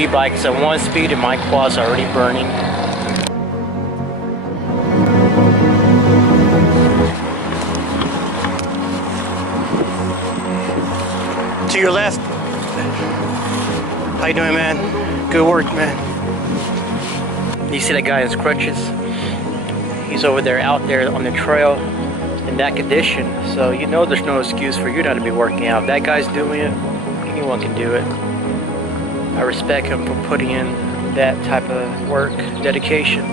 speed bike. It's at 1 speed and my quad's already burning. To your left. How you doing, man? Good work, man. You see that guy in his crutches? He's over there, out there on the trail in that condition. So you know there's no excuse for you not to be working out. If that guy's doing it, anyone can do it. I respect him for putting in that type of work, dedication.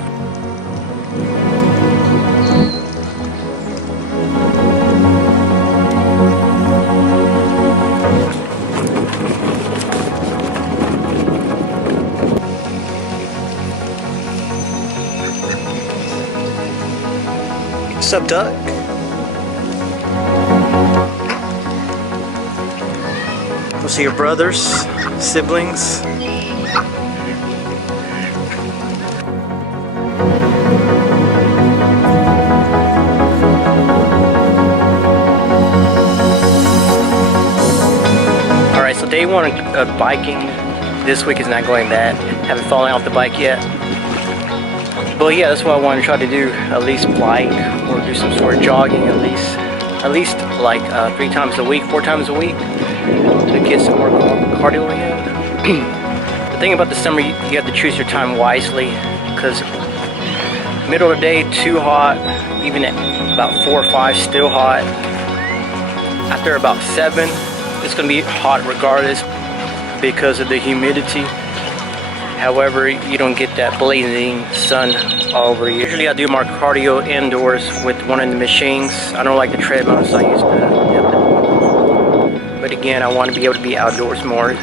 What's up, Doug? Go see your brothers, siblings. Alright, so day one of biking this week is not going bad. Haven't fallen off the bike yet. But yeah, that's what I want to try to do, at least bike or do some sort of jogging at least like 3 times a week, 4 times a week to get some more cardio in. The thing about the summer, you have to choose your time wisely, because middle of the day too hot, even at about 4 or 5 still hot. After about 7 it's going to be hot regardless because of the humidity. However, you don't get that blazing sun all over you. Usually I do my cardio indoors with one of the machines. I don't like the treadmill, so I use the but again, I want to be able to be outdoors more.